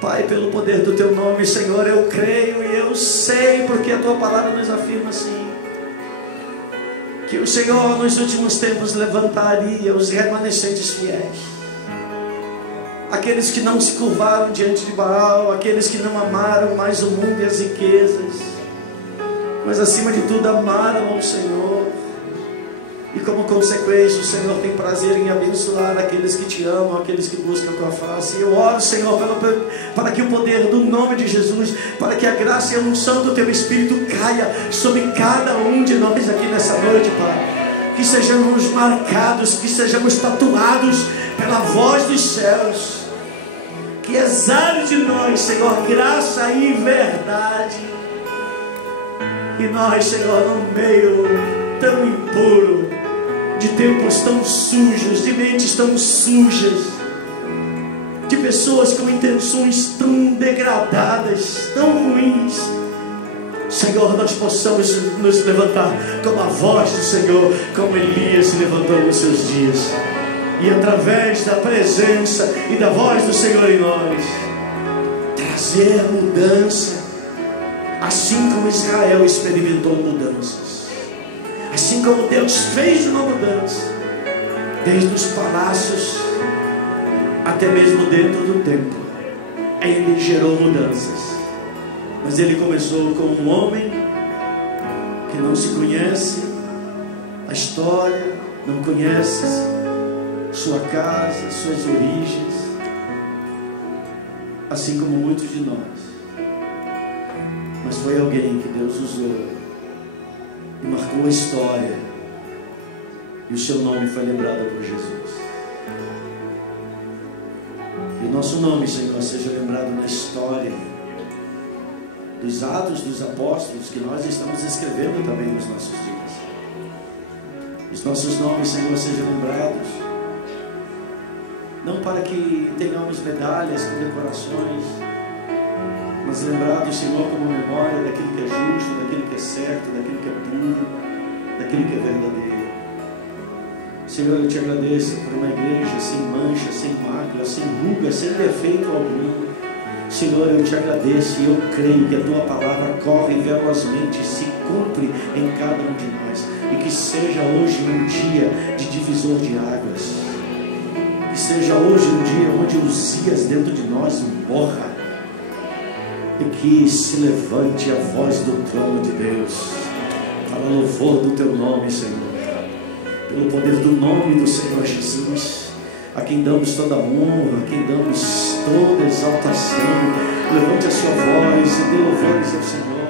Pai, pelo poder do teu nome, Senhor, eu creio e eu sei, porque a tua palavra nos afirma assim, que o Senhor nos últimos tempos levantaria os remanescentes fiéis, aqueles que não se curvaram diante de Baal, aqueles que não amaram mais o mundo e as riquezas, mas acima de tudo amaram ao Senhor. E como consequência, o Senhor tem prazer em abençoar aqueles que te amam, aqueles que buscam a tua face. E eu oro, Senhor, para que o poder do nome de Jesus, para que a graça e a unção do teu Espírito caia sobre cada um de nós aqui nessa noite, Pai. Que sejamos marcados, que sejamos tatuados pela voz dos céus. Que exale de nós, Senhor, graça e verdade. E nós, Senhor, no meio tão impuro, de tempos tão sujos, de mentes tão sujas, de pessoas com intenções tão degradadas, tão ruins, Senhor, nós possamos nos levantar como a voz do Senhor, como Elias se levantou nos seus dias, e através da presença e da voz do Senhor em nós, trazer mudança, assim como Israel experimentou mudanças. Assim como Deus fez uma mudança, desde os palácios até mesmo dentro do templo, Ele gerou mudanças. Mas Ele começou com um homem que não se conhece a história, não conhece sua casa, suas origens, assim como muitos de nós. Mas foi alguém que Deus usou e marcou a história, e o seu nome foi lembrado por Jesus. Que o nosso nome, Senhor, seja lembrado na história dos Atos dos Apóstolos, que nós estamos escrevendo também nos nossos dias. Os nossos nomes, Senhor, sejam lembrados, não para que tenhamos medalhas com decorações, mas lembrados, Senhor, como memória daquilo que é justo, daquilo que é certo, daquilo que é puro, daquilo que é verdadeiro. Senhor, eu te agradeço por uma igreja sem mancha, sem mácula, sem ruga, sem defeito algum. Senhor, eu te agradeço e eu creio que a tua palavra corre velozmente e se cumpre em cada um de nós. E que seja hoje um dia de divisor de águas. Que seja hoje um dia onde Uzias dentro de nós morra. E que se levante a voz do trono de Deus, para louvor do teu nome, Senhor, pelo poder do nome do Senhor Jesus, a quem damos toda honra, a quem damos toda exaltação. Levante a sua voz e dê louvores ao Senhor.